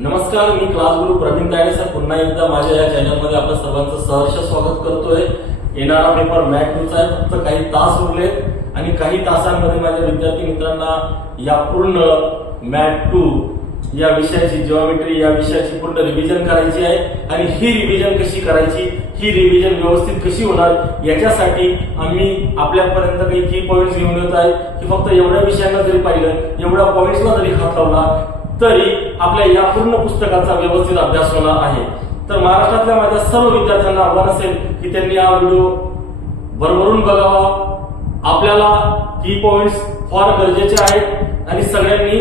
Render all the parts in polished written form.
नमस्कार, मी क्लास गुरु प्रवीण तायडे सर पुन्हा एकदा माझ्या या चॅनलमध्ये आपलं सर्वांचं सहर्ष स्वागत करतोय। येणारा पेपर मॅथ 2 चा आहे। फक्त काही तास उरले आणि काही तासांमध्ये माझ्या विद्यार्थी मित्रांना या पूर्ण मॅथ 2 या विषयाची जिओमेट्री या विषयाची पूर्ण रिव्हिजन करायची आहे। आणि ही रिव्हिजन कशी करायची, ही रिव्हिजन व्यवस्थित कशी होणार, याच्यासाठी आम्ही आपल्यापर्यंत काही की पॉइंट्स घेऊन येत आहे की फक्त एवढ्या विषयांना जरी पाहिलं, एवढ्या पॉइंट्सला जरी हात लावला तरी आपल्या या पूर्ण पुस्तकाचा व्यवस्थित अभ्यास होणार आहे। तर महाराष्ट्रातल्या माझ्या सर्व विद्यार्थ्यांना आव्हान असेल की त्यांनी हा व्हिडिओ भरभरून बघावा। आपल्याला की पॉइंट्स फार गरजेचे आहेत आणि सगळ्यांनी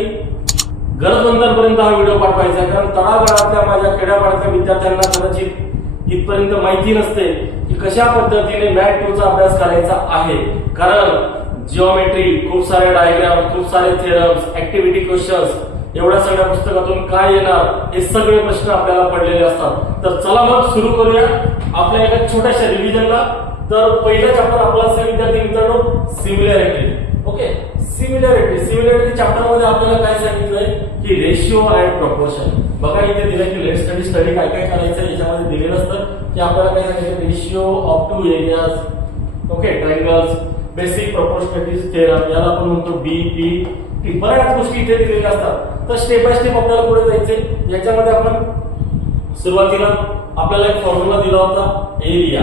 गरजवंतांपर्यंत हा व्हिडिओ पाठवायचा आहे। कारण तळागाळातल्या माझ्या खेड्यापाड्यातल्या विद्यार्थ्यांना कदाचित इथपर्यंत माहिती नसते की कशा पद्धतीने मॅथ 2 चा अभ्यास करायचा आहे। कारण जिओमेट्री, खूप सारे डायग्राम, खूप सारे थेरम्स, ऍक्टिव्हिटी क्वेश्चन्स, एवढ्या सगळ्या पुस्तकातून काय येणार हे सगळे प्रश्न आपल्याला पडलेले असतात। तर चला मग सुरू करूया आपल्या एका छोट्याशा रिव्हिजनला। तर पहिला चॅप्टर आपला असेल विद्यार्थी मित्रांनो सिमिलॅरिटी। ओके, सिमिलॅरिटी चॅप्टर मध्ये आपल्याला काय सांगितलंय की रेशिओ अँड प्रपोर्शन। बघा इथे दिलंय की लेट स्टडी काय काय करायचं, याच्यामध्ये दिलेलं असतं की आपल्याला काय सांगितलं, ratio of two areas, okay, triangles, basic proportionality theorem, याला आपण म्हणतो BPT। बऱ्याच गोष्टी इथे दिलेल्या असतात। तर स्टेप बाय स्टेप आपल्याला पुढे जायचंय। याच्यामध्ये आपण सुरुवातीला आपल्याला एक फॉर्म्युला दिला होता एरिया।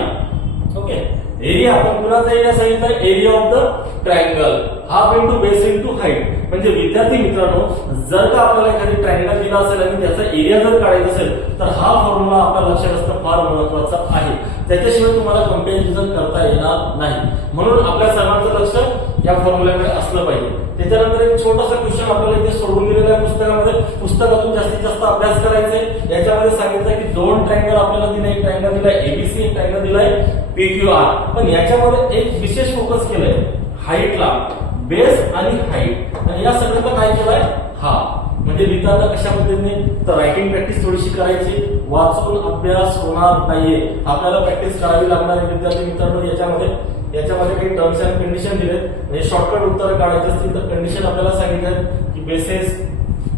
ओके, एरिया आपण कुणाचा एरिया सांगितलं, area of the triangle, half into base into height. म्हणजे विद्यार्थी मित्रांनो, जर का आपल्याला एखादी ट्रायंगल दिला असेल आणि त्याचा एरिया जर काढायचा असेल तर हा फॉर्म्युला आपल्या लक्षात असणं फार महत्त्वाचा आहे। त्याच्याशिवाय तुम्हाला कंपॅरिझन करता येणार नाही। म्हणून आपल्या सर्वांचं लक्ष या फॉर्म्युल्याकडे असलं पाहिजे। त्याच्यानंतर एक छोटासा क्वेश्चन आपल्याला इथे सोडून दिलेला आहे पुस्तकामध्ये। पुस्तकातून जास्तीत जास्त अभ्यास करायचा आहे। याच्यामध्ये सांगितलं की दोन ट्रायंगल आपल्याला दिले, एक ट्रायंगल दिलाय ABC, एक ट्रायंगल दिलाय PQR। पण याच्यामध्ये एक विशेष फोकस केलंय हाईटला, बेस आणि हाईट। आणि या सगळ्याला काय केलंय, हा म्हणजे लिहिताना कशा पद्धतीने, तर रायटिंग प्रॅक्टिस थोडीशी करायची, वाचून अभ्यास होणार नाहीये, आपल्याला प्रॅक्टिस करावी लागणार आहे विद्यार्थी मित्रांनो। याच्यामध्ये काही टर्म्स अँड कंडिशन दिलेत। म्हणजे शॉर्टकट उत्तर काढायचे असतील तर कंडिशन आपल्याला सांगितलं की बेसेस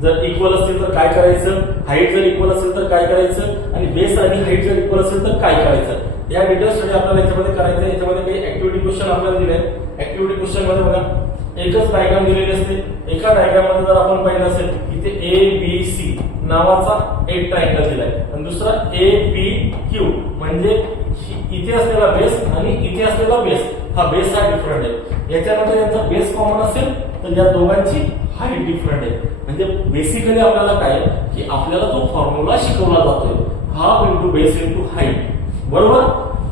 जर इक्वल असतील तर काय करायचं, हाईट जर इक्वल असेल तर काय करायचं, आणि बेस आणि हाईट जर इक्वल असेल तर काय करायचं, या डिटेल स्टडी आपल्याला याच्यामध्ये करायचं आहे। याच्यामध्ये काही ऍक्टिव्हिटी क्वेश्चन आपल्याला दिले। ऍक्टिव्हिटी क्वेश्चन मध्ये बघा एकच डायग्राम दिलेली असते। एका डायग्राम मध्ये जर आपण पाहिलं असेल इथे ABC नावाचा एक ट्रायंगल दिलाय आणि दुसरा APQ, म्हणजे इथे असलेला बेस आणि इथे असलेला बेस, हा बेस हा डिफरंट आहे। याच्यानंतर यांचा बेस कॉमन असेल तर या दोघांची हाईट डिफरंट आहे। म्हणजे बेसिकली आपल्याला काय की आपल्याला जो फॉर्म्युला शिकवला जातोय, half into base into height, बरोबर,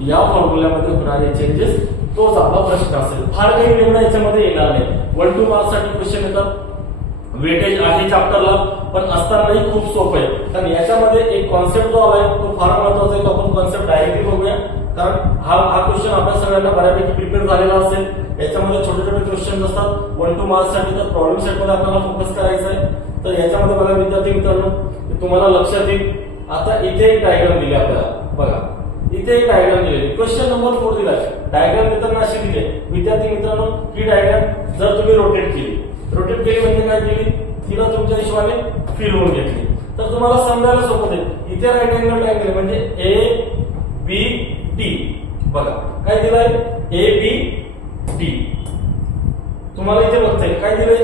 या फॉर्म्युल्यामध्ये होणारे चेंजेस तोच आपला प्रश्न असेल। फार काही वेगळं याच्यामध्ये येणार नाही। 1 to 2 मार्क्स साठी क्वेश्चन येतात। वेटेज आहे चॅप्टरला, पण असतानाही खूप सोपं आहे। कारण याच्यामध्ये एक कॉन्सेप्ट जो आलाय तो फार महत्त्वाचा आहे। तो आपण कॉन्सेप्ट डायरेक्टली बघूया, कारण हा क्वेश्चन आपल्या सगळ्यांना बऱ्यापैकी प्रिपेअर झालेला असेल। याच्यामध्ये छोटे छोटे क्वेश्चन असतात 1 to 2 मार्क्स साठी। तर प्रॉब्लेम सेट मध्ये आपल्याला फोकस करायचा आहे। तर याच्यामध्ये बघा विद्यार्थी मित्रांनो, तुम्हाला लक्षात येईल, आता इथे एक डायग्राम दिली आपल्याला, बघा इथे एक डायग्राम दिलेली, क्वेश्चन नंबर 4 दिलाय। डायग्राम देताना अशी दिली विद्यार्थी मित्रांनो, ही डायग्राम जर तुम्ही रोटेट केली म्हणजे काय केली, तिला तुमच्या हिशोबाने फिरवून घेतली तर तुम्हाला समजायला सोपं होईल। इथे राईट अँगल ट्रायंगल म्हणजे ABD, बघा काय दिलंय ABD, तुम्हाला इथे बघता येईल काय दिलंय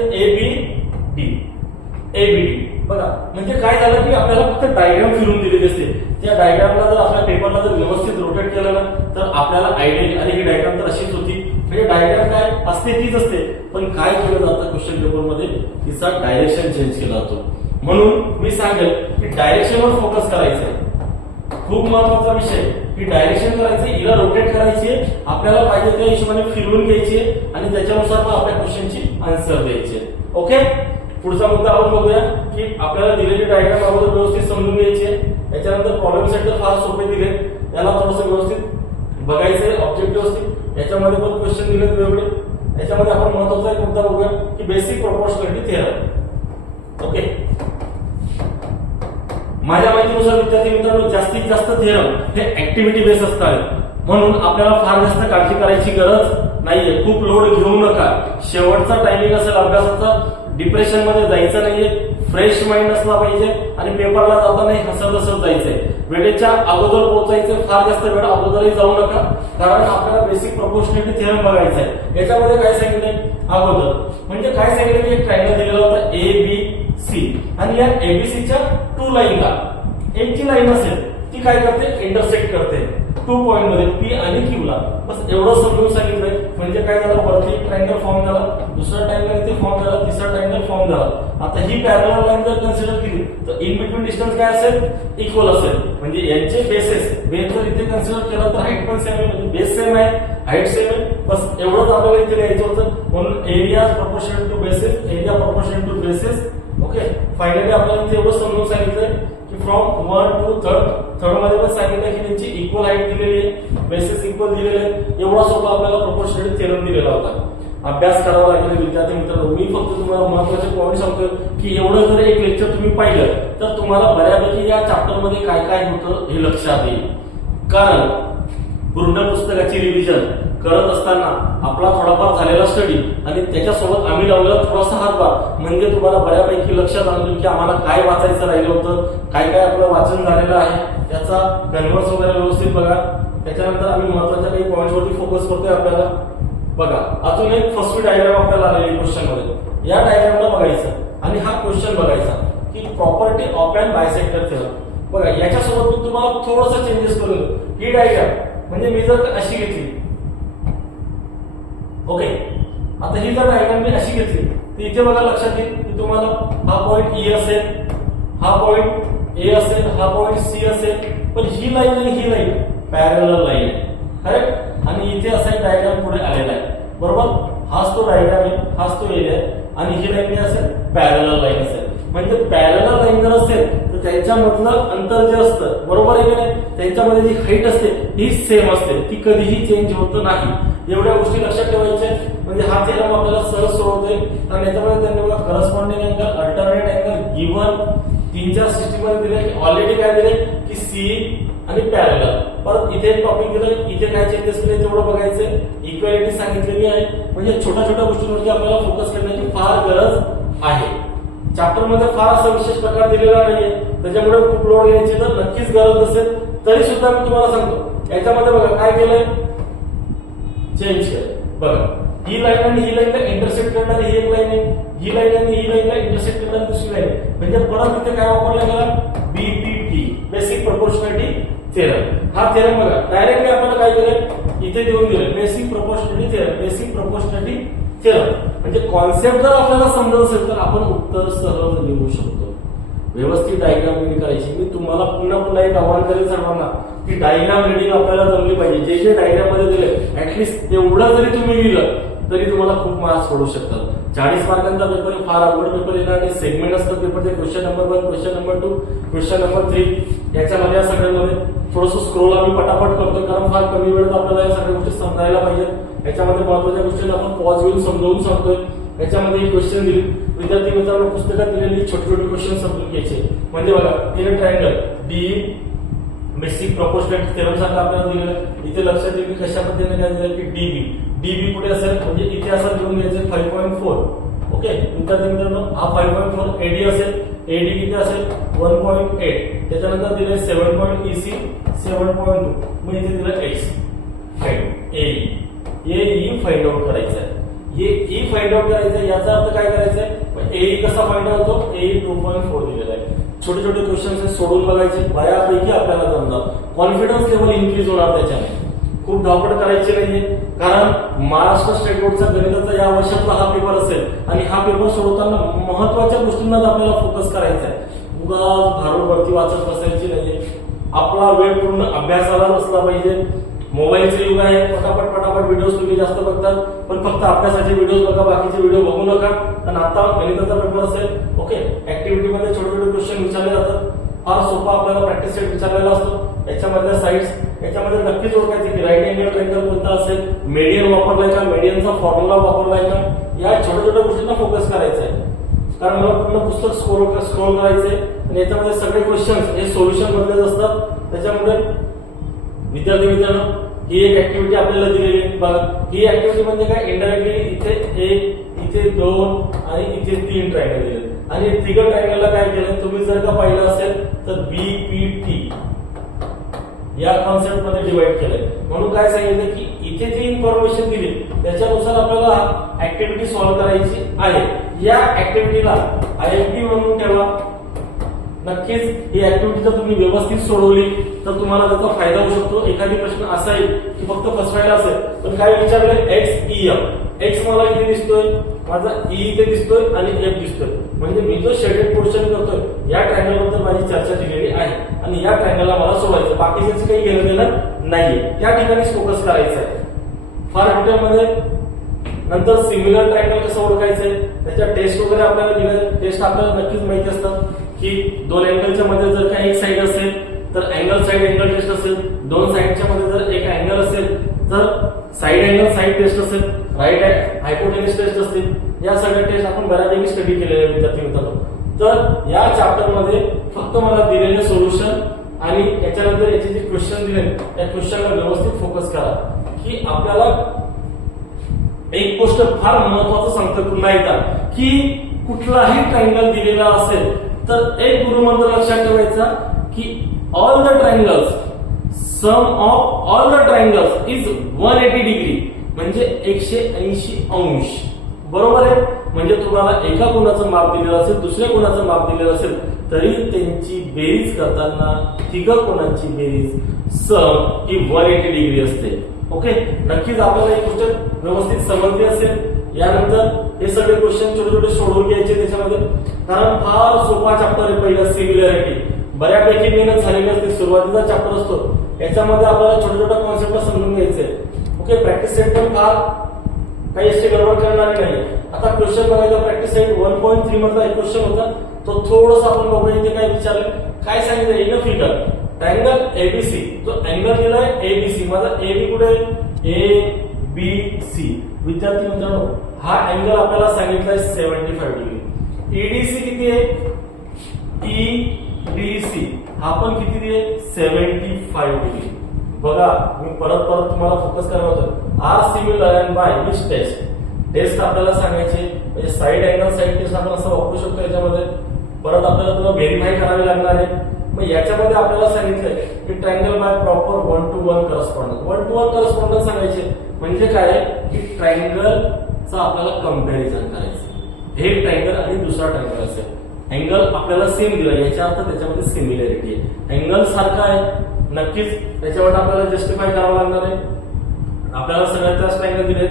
ABD, बघा म्हणजे काय झालं की आपल्याला फक्त डायग्राम फिरवून दिलेली असते। त्या डायग्रामला जर आपल्या पेपरला जर व्यवस्थित रोटेट केलं ना तर आपल्याला आयडिया येईल, अरे ही डायग्राम तर अशीच होती। म्हणजे डायग्राम काय असते तीच असते, पण काय केलं जातं क्वेश्चन पेपर मध्ये, तिचा डायरेक्शन चेंज केला जातो। म्हणून मी सांगेल की डायरेक्शनवर फोकस करायचं आहे, खूप महत्वाचा विषय की डायरेक्शन करायची, हिला रोटेट करायची, आपल्याला पाहिजे त्या हिशोबाने फिरवून घ्यायची आणि त्याच्यानुसार मग आपल्या क्वेश्चनची आन्सर द्यायचे। ओके, पुढचा मुद्दा आपण बघूया की आपल्याला दिलेली डायग्राम अगोदर व्यवस्थित समजून घ्यायची आहे। याच्यानंतर प्रॉब्लेम सेट तर फार सोपे दिले, त्याला थोडंसं व्यवस्थित बघायचंय, ऑब्जेक्टिव्ह असतील। याच्यामध्ये पण क्वेश्चन दिलेत वेगळे। याच्यामध्ये आपण महत्वाचा एक मुद्दा बघूया की बेसिक प्रपोर्शनॅलिटी थेरम। ओके, माझ्या माहितीनुसार विद्यार्थी मित्रांनो, जास्तीत जास्त थेरम हे ऍक्टिव्हिटी बेस असतात, म्हणून आपल्याला फार जास्त काळजी करायची गरज नाहीये, खूप लोड घेऊ नका. शेवटचा टायमिंग असेल अभ्यासाचा, डिप्रेशन मध्ये जायचं नाहीये, फ्रेश माइंड असला पाहिजे आणि पेपरला जाताना हसत हसत जायचंय. वेळेच्या अगोदर पोहोचायचं, फार जास्त वेळ अगोदरही जाऊ नका, कारण आपल्याला बेसिक प्रोपोर्शनॅलिटी थिअरम बघायचा आहे. याच्यामध्ये काय सांगितलंय अगोदर, म्हणजे काय सांगितलं की एक ट्रायंगल दिलेला होता ABC आणि या एबीसीच्या 2 लाईनला एक जी लाईन असेल ती काय करते, इंटरसेक्ट करते 2 पॉइंट मध्ये P आणि Q ला. बस एवढं समजून सांगितलंय. म्हणजे काय झालं, वरती एक ट्रायंगल फॉर्म झाला, दुसरा ट्रायंगल इथे फॉर्म झाला, तिसरा ट्रायंगल फॉर्म झाला. आता ही पॅरलल लाईन जर कन्सिडर केली तर इन बिटवीन डिस्टन्स काय असेल, इक्वल असेल. म्हणजे यांचे बेस जर इथे कन्सिडर केला तर हाईट पण सेम आहे, म्हणजे बेस सेम आहे, हाईट सेम आहे. बस एवढंच आपल्याला इथे लिहायचं होतं. म्हणून area proportional to bases, area proportional to bases. Okay, finally आपल्याला इथे एवढं समजून सांगितलंय की फ्रॉम 1 to 3rd मध्ये पण सांगितलं की त्यांची इक्वल हाईट दिलेली आहे, बेसिस इक्वल दिलेले आहे. एवढा सोपा आपल्याला प्रोपोर्शनल थिअरम दिलेला होता. अभ्यास करावा लागेल विद्यार्थी मित्रांनो. मी फक्त तुम्हाला महत्त्वाचे पॉईंट सांगतो की एवढं जर एक लेक्चर तुम्ही पाहिलं तर तुम्हाला बऱ्यापैकी या चॅप्टर मध्ये काय काय होतं हे लक्षात येईल. कारण पूर्ण पुस्तकाची रिव्हिजन करत असताना आपला थोडाफार झालेला स्टडी आणि त्याच्यासोबत आम्ही लावलेला थोडासा हातभार म्हणजे तुम्हाला बऱ्यापैकी लक्षात आणून की आम्हाला काय वाचायचं राहिलं होतं, काय काय आपलं वाचन झालेलं आहे, त्याचा कन्व्हर्स वगैरे व्यवस्थित बघा. त्याच्यानंतर आम्ही महत्वाच्या काही पॉईंट्सवरती फोकस करतोय. आपल्याला बघा, अजून एक फर्स्ट डायग्राम आपल्याला आलेली क्वेश्चन मध्ये. या डायग्रामला बघायचं आणि हा क्वेश्चन बघायचा की property of and bisector theorem. बघा, याच्यासोबत मी तुम्हाला थोडंसं चेंजेस करून ही डायग्राम म्हणजे मी जर अशी घेतली, ओके, आता ही जर डायग्राम मी अशी घेतली तर इथे बघा लक्षात येईल की तुम्हाला हा पॉइंट E असेल, हा पॉइंट A असेल, हा पॉइंट C असेल. पण ही लाईन आणि ही लाईन पॅरलल लाईन आहे, करेक्ट. आणि इथे असा एक डायग्राम पुढे आलेला आहे, बरोबर. हाच तो डायग्राम आहे, हाच तो एरिया आहे आणि ही लाईन काय असेल, पॅरलल लाईन असेल. म्हणजे पॅरलल लाईन जर असेल तर त्यांच्यामधलं अंतर जे असतं, बरोबर आहे की नाही, त्यांच्यामध्ये जी हाईट असते ही सेम असते, ती कधीही चेंज होत नाही. एवढ्या गोष्टी लक्षात ठेवायच्या. म्हणजे हा थिअरम आपल्याला सहज सोडवता येईल. कारण याच्यामध्ये त्यांनी बघा corresponding angle, alternate angle, given 3-4 system दिले की ऑलरेडी काय दिले की सी आणि पॅरलल. परत इथे एक टॉपिक दिलं, इथे काय चेंजेस केले तेवढं बघायचं. इक्वॅलिटी सांगितलेली आहे. म्हणजे छोट्या छोट्या गोष्टींवरती आपल्याला फोकस करण्याची फार गरज आहे. चॅप्टर मध्ये फार असा विशेष प्रकार दिलेला नाहीये, त्याच्यामुळे खूप लोड घ्यायची तर नक्कीच गरज नसेल. तरी सुद्धा मी तुम्हाला सांगतो, याच्यामध्ये बघा काय केलंय, चेंज केलं. बघा, ही लाईन आणि ही लाईनला इंटरसेक्ट करणारी ही एक लाईन आहे, ही लाईन आणि ही लाईनला इंटरसेक्ट करणारी दुसरी लाईन. म्हणजे परत इथे काय वापरला गेला, BPT, बेसिक प्रोपोर्शनॅलिटी थिअरम. हा थिअरम बघा डायरेक्टली आपण काय केलं, इथे देऊन दिलं basic proportionality theorem, basic proportionality theorem. म्हणजे कॉन्सेप्ट जर आपल्याला समजत असेल तर आपण उत्तर सहज लिहू शकतो. व्यवस्थित डायग्राम करायची. मी तुम्हाला पुन्हा एक आव्हान करेल सर्वांना की डायग्राम रिडिंग आपल्याला जमली पाहिजे. जे जे डायग्राम मध्ये दिले ऍटलीस्ट तेवढं जरी तुम्ही लिहिलं तरी तुम्हाला खूप मार्क्स पडू शकतात. 40 मार्कांचा पेपर फार अवघड पेपर येणार आणि सेगमेंट असतात पेपरचे. Question number 1, question number 2, question number 3. याच्यामध्ये या सगळ्यांमध्ये थोडंसं स्क्रोल आम्ही पटापट करतोय कारण फार कमी वेळेत आपल्याला या सगळ्या गोष्टी समजायला पाहिजेत. याच्यामध्ये महत्वाच्या गोष्टी आपण पॉज घेऊन समजावून सांगतोय. याच्यामध्ये एक क्वेश्चन दिली, विद्यार्थी मित्रांनो पुस्तकात दिलेली छोटे छोटे क्वेश्चन समजून घ्यायचे. म्हणजे बघा, in triangle D basic proportionality theorem सारखं आपल्याला दिलेलं. इथे लक्षात येईल की कशा पद्धतीने काय दिलं की डीबी कुठे असेल, म्हणजे इथे असं लिहून घ्यायचं 5.4. ओके विद्यार्थी मित्रांनो, हा 5.4 एडी असेल. एडी किती असेल 1.8. त्याच्यानंतर दिले 7. EC 7.2. मग इथे दिलं एक्स ए फाइंड आउट करायचं आहे. ए फाइंड आउट करायचं. याचा अर्थ काय करायचा आहे, ए कसा फाइंड आउट होतो, ए 2.4 दिलेला आहे. छोटे छोटे क्वेश्चन सोडून बघायचे, बऱ्यापैकी आपल्याला जमणार. कॉन्फिडन्स लेवल इन्क्रीज होणार त्याच्याने. खूप धावपळ करायची नाहीये कारण महाराष्ट्र स्टेट बोर्डचा गणिताचा या वर्षातला हा पेपर असेल आणि हा पेपर सोडवताना महत्वाच्या गोष्टींनाच आपल्याला फोकस करायचा आहे. उगाच भारूडवरती वाचत बसायची नाहीये. आपला वेळ पूर्ण अभ्यासाला नसला पाहिजे. मोबाईलचे युग आहे, पटापट व्हिडिओज तुम्ही जास्त बघतात, पण फक्त अभ्यासाचे व्हिडिओज बघा, बाकीचे व्हिडिओ बघू नका. कारण आता गणिताचा पेपर असेल, ओके, ऍक्टिव्हिटी मध्ये छोटे छोटे क्वेश्चन विचारले जातात. फार सोपा आपल्याला प्रॅक्टिस सेट विचारलेला असतो. याच्यामधल्या साइड्स, याच्यामध्ये नक्कीच ओळखायचे की राईट अँगल ट्रायंगल कोणता असेल, मीडियन वापरलाय का, मीडियनचा फॉर्म्युला वापरलाय का, या छोट्या छोट्या गोष्टींना फोकस करायचा आहे. कारण मला पूर्ण पुस्तक स्क्रोल करायचंय आणि याच्यामध्ये सगळे क्वेश्चन हे सोल्युशन मधलेच असतात. त्याच्यामुळे विद्यार्थी मित्रांनो ही एक ऍक्टिव्हिटी आपल्याला दिलेली आहे बघा. ही ऍक्टिव्हिटी म्हणजे काय, इनडायरेक्टली इथे 1 इथे 2 आणि इथे 3 ट्रायंगल दिले आणि तिघ ट्रायंगलला काय केलं तुम्ही जर का पाहिलं असेल तर BPT या कॉन्सेप्ट मध्ये डिवाइड केलंय. म्हणून काय सांगितलं की इथे जी इन्फॉर्मेशन दिली त्याच्यानुसार आपल्याला ऍक्टिव्हिटी सॉल्व्ह करायची आहे. या ऍक्टिव्हिटीला IMP म्हणून ठेवा. नक्कीच ही ऍक्टिव्हिटी जर तुम्ही व्यवस्थित सोडवली तर तुम्हाला त्याचा फायदा होऊ शकतो. एखादी प्रश्न असा आहे की फक्त फसवायला असेल पण काय विचारलंय XEF, X मला इथे दिसतोय, माझा E इथे दिसतोय आणि F दिसतोय, म्हणजे मी जो शेडेड पोर्शन करतोय या ट्रायंगल बद्दल माझी चर्चा दिलेली आहे आणि या ट्रायंगलला मला सोडवायचं, बाकीच्याच काही घेणं देणं नाहीये. त्या ठिकाणीच फोकस करायचा आहे. फार डिटेल मध्ये नंतर सिमिलर ट्रायंगल कसं ओळखायचंय त्याच्या टेस्ट वगैरे आपल्याला दिल्या. टेस्ट आपल्याला नक्कीच माहिती असतात की दोन अँगलच्या मध्ये जर का एक साइड असेल तर अँगल साइड अँगल टेस्ट असेल, दोन साइडच्या मध्ये जर एक अँगल असेल तर साइड अँगल साइड टेस्ट असेल, राईट हायपोटेन्यूस टेस्ट असतील. या सगळ्या टेस्ट आपण बऱ्यापैकी स्टडी केलेल्या विद्यार्थी मित्रांनो. तर या चॅप्टर मध्ये फक्त मला दिलेले सोल्युशन आणि याच्यानंतर याचे जे क्वेश्चन दिले त्या क्वेश्चनला व्यवस्थित फोकस करा की आपल्याला एक गोष्ट फार महत्वाचं सांगतो पुन्हा एकदा की कुठलाही ट्रायंगल दिलेला असेल तर एक गुरुमंत्र लक्षात ठेवायचा की all the triangles sum of all the triangles is 180 degree, म्हणजे 180 अंश. बरोबर आहे. म्हणजे तुम्हाला एका कोणाचं माप दिलेलं असेल दुसऱ्या कोणाचं माप दिलेलं असेल तरी त्यांची बेरीज करताना तिघ कोणाची बेरीज सम ही 180 डिग्री असते. ओके, नक्कीच आपल्याला एक गोष्ट व्यवस्थित समजली असेल. यानंतर हे सगळे क्वेश्चन छोटे छोटे सोडवून घ्यायचे त्याच्यामध्ये, कारण फार सोपा चॅप्टर आहे पहिला सिमिलॅरिटी. बऱ्यापैकी मेहनत झालेली असते, सुरुवातीचा चॅप्टर असतो याच्यामध्ये आपल्याला छोट्या छोट्या कॉन्सेप्ट समजून घ्यायचे. ओके, प्रॅक्टिस सेट पण फार काही असे गडबड करणारे नाही. आता क्वेश्चन बघायचा प्रॅक्टिस सेट 1.3 मधला एक क्वेश्चन होता तो थोडंसं आपण बघूया. इथे काय विचारलं, काय सांगितलं in a figure triangle ABC, जो अँगल दिलाय ABC, माझा AB कुठे ABC. विद्यार्थी मित्रांनो हा अँगल आपल्याला सांगितलाय 75 डिग्री. EDC किती आहे EDC हा पण किती आहे 75 डिग्री. बघा मी परत तुम्हाला फोकस करायला होतं. Are similar and by which test आपल्याला सांगायचे, म्हणजे साइड अँगल साइड टेस्ट आपण असं वापरू शकतो. याच्यामध्ये परत आपल्याला तुला व्हेरीफाय करावी लागणार आहे. मग याच्यामध्ये आपल्याला सांगितलंय की triangle by proper 1 to 1 correspondence. 1 to 1 correspondence सांगायचे म्हणजे काय की ट्रायंगलचं आपल्याला कंपॅरिझन करायचं. हे ट्रायंगल आणि दुसरा ट्रायंगल असेल, अँगल आपल्याला सेम दिला याच्या अर्थ त्याच्यामध्ये सिमिलॅरिटी आहे. अँगल सारखा आहे नक्कीच त्याच्यावर आपल्याला जस्टिफाय करावं लागणार आहे. आपल्याला सगळ्या त्याच ट्रायंगल दिले,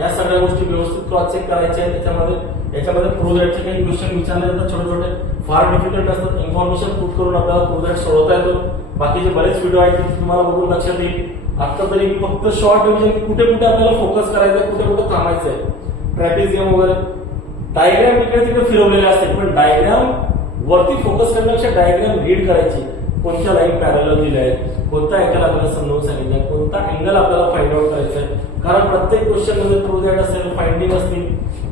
या सगळ्या गोष्टी व्यवस्थित क्रॉस चेक करायच्या आहेत. याच्यामध्ये प्रूव्ह दॅटचे काही क्वेश्चन विचारले जातात छोटे छोटे, फार डिफिकल्ट असतात. इन्फॉर्मेशन पुट करून आपल्याला प्रूव्ह दॅट सोडवता येतो. बाकीचे बरेच व्हिडिओ आहेत ते तुम्हाला बघून लक्षात येईल. आता तरी फक्त शॉर्ट रिव्हिजन कुठे कुठे आपल्याला फोकस करायचा आहे, कुठे कुठे थांबायचं आहे. ट्रॅपिझियम वगैरे डायग्राम इकडे तिकडे फिरवलेले असते, पण डायग्राम वरती फोकस करण्यापेक्षा डायग्राम रीड करायची. कोणत्या लाईन पॅरलल दिल्या आहेत, कोणता अँगल आपल्याला समजावून सांगितलं, कोणता अँगल आपल्याला फाइंड आउट करायचा आहे. कारण प्रत्येक क्वेश्चन मध्ये प्रूव्ह दॅट असेल, फाइंडिंग असतील,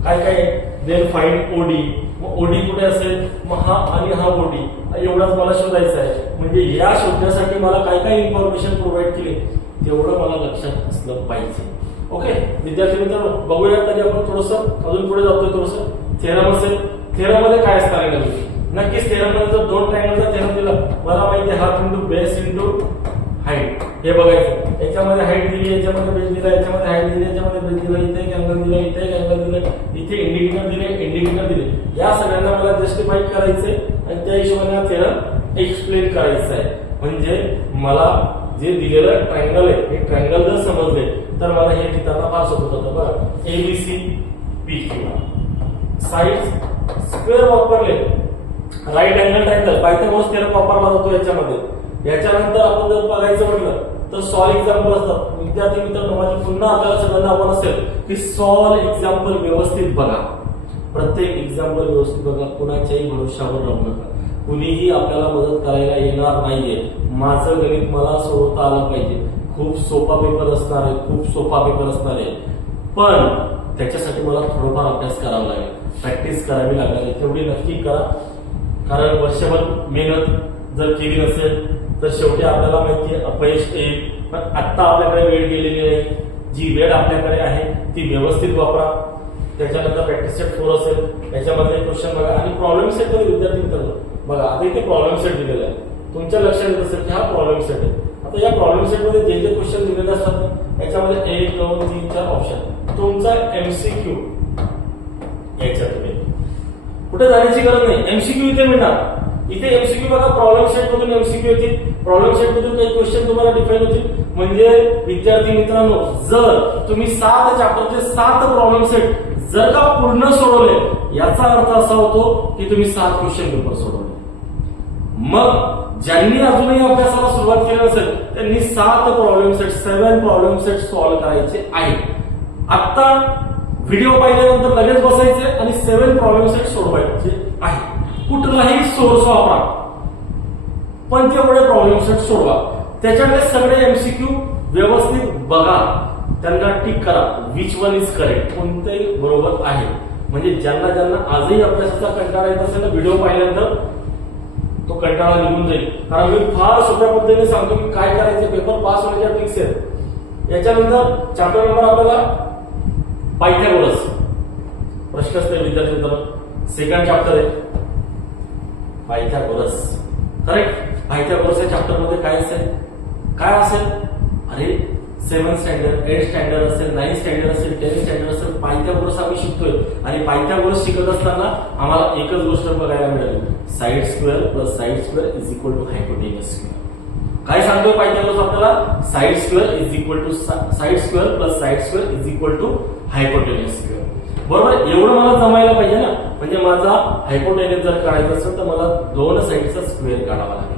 काय काय देन फाइंड ओडी. मग ओडी कुठे असेल, मग हा आणि हा ओडी एवढाच मला शोधायचा आहे. म्हणजे या शोधण्यासाठी मला काय काय इन्फॉर्मेशन प्रोव्हाइड केली तेवढं मला लक्षात असलं पाहिजे. ओके विद्यार्थी मित्रांनो, बघूया तरी आपण थोडंसं अजून पुढे जातोय. थोडंसं थेरम असेल, थेरम मध्ये काय असणार आहे नक्कीच. थेरम मध्ये जर दोन ट्रायंगलचा थेरम दिला, मला माहिती आहे half into base into height हे बघायचं. याच्यामध्ये हाईट दिली, याच्यामध्ये बेस दिला, याच्यामध्ये हाईट दिली, याच्यामध्ये बेस दिला, इथे एक अँगल दिला, इथे एक अँगल दिला, इथे इंडिकेटर दिले. या सगळ्यांना मला जस्टिफाय करायचंय आणि त्या हिशोबाने हा थेरम एक्सप्लेन करायचा आहे. म्हणजे मला जे दिलेलं ट्रायंगल आहे हे ट्रायंगल जर समजले तर मला हे लिहिताना फार सोपं होतं. बघा ABC PQ साइड स्क्वेअर वापरले, right angle triangle Pythagoras theorem वापरला जातो याच्यामध्ये. याच्यानंतर आपण जर बघायचं म्हटलं तर सॉल्व एक्झाम्पल असतात. विद्यार्थी मित्रांनो माझी पुन्हा आपल्याला सगळ्यांना आव्हान असेल की सॉल्व एक्झाम्पल व्यवस्थित बघा, प्रत्येक एक्झाम्पल व्यवस्थित बघा, कुणाच्याही भरोशावर राहू नका. कुणीही आपल्याला मदत करायला येणार नाहीये. माझं गणित मला सोडवता आलं पाहिजे. खूप सोपा पेपर असणार आहे, खूप सोपा पेपर असणार आहे, पण त्याच्यासाठी मला थोडंफार अभ्यास करावा लागेल, प्रॅक्टिस करावी लागेल. तेवढी नक्की करा, कारण वर्षभर मेहनत जर केली नसेल तर शेवटी आपल्याला माहिती आहे अपयश येईल. पण आता आपल्याकडे वेळ गेलेली नाही. जी वेळ आपल्याकडे आहे ती व्यवस्थित वापरा. त्याच्यानंतर प्रॅक्टिस सेट 4 असेल, त्याच्यामध्ये क्वेश्चन बघा आणि प्रॉब्लेम सेट मध्ये विद्यार्थी मित्रांनो बघा आता इथे प्रॉब्लेम सेट दिलेला आहे. तुमच्या लक्षात येत असेल की हा प्रॉब्लेम सेट आहे. आता या प्रॉब्लेम सेट मध्ये जे जे क्वेश्चन दिलेले असतात याच्यामध्ये 1 2 3 4 ऑप्शन तुमचा एमसीक्यू याच्यात तुम्ही कुठे जाण्याची गरज नाही. एमसीक्यू इथे मिळणार. इथे एमसीक्यू बघा प्रॉब्लेम सेट मधून एमसीक्यू येतील. प्रॉब्लेम सेट मधून काही क्वेश्चन तुम्हाला डिफाईन होतील. म्हणजे विद्यार्थी मित्रांनो जर तुम्ही 7 चॅप्टरचे 7 प्रॉब्लेम सेट जर का पूर्ण सोडवले याचा अर्थ असा होतो की तुम्ही 7 क्वेश्चन पेपर सोडवले. मग ज्यांनी अजूनही अभ्यासाला सुरुवात केली नसेल त्यांनी 7 problem set 7 problem set solve करायचे आहे. आता व्हिडिओ पाहिल्यानंतर लगेच बसायचे आणि 7 प्रॉब्लेम सेट सोडवायचे आहे. कुठलाही सोर्स वापरा पण तेवढे प्रॉब्लेम सेट सोडवा. त्याच्याकडे सगळे एमसीक्यू व्यवस्थित बघा, त्यांना टिक करा. विच वन इज करेक्ट, कोणते बरोबर आहे. म्हणजे ज्यांना ज्यांना आजही अभ्यासाचा कंटाळा येत असेल ना व्हिडिओ पाहिल्यानंतर तो कंटाळा निघून जाईल. कारण मी फार सोप्या पद्धतीने सांगतो की काय करायचे पेपर पास होण्याच्या ट्रिक्स आहेत. याच्यानंतर चॅप्टर नंबर आपल्याला पायथागोरस प्रश्न असते विद्यार्थी मित्रांनो. सेकंड चॅप्टर आहे पायथागोरस. करेक्ट. पायथागोरसच्या चॅप्टर मध्ये काय असेल अरे 7 स्टँडर्ड 8 स्टँडर्ड असेल 9 स्टँडर्ड असेल 10 स्टँडर्ड असेल पायथागोरस आम्ही शिकतोय. आणि पायथागोरस शिकत असताना आम्हाला एकच गोष्ट बघायला मिळाली, side square plus side square is equal to hypotenuse square. काय सांगतोय पायथागोरस आपल्याला, side square is equal to side square plus side square is equal to hypotenuse square. बरोबर. एवढं मला जमायला पाहिजे ना. म्हणजे माझा हायपोटेन्यूस जर काढायचा असेल तर मला 2 साईडचा स्क्वेअर काढावा लागेल.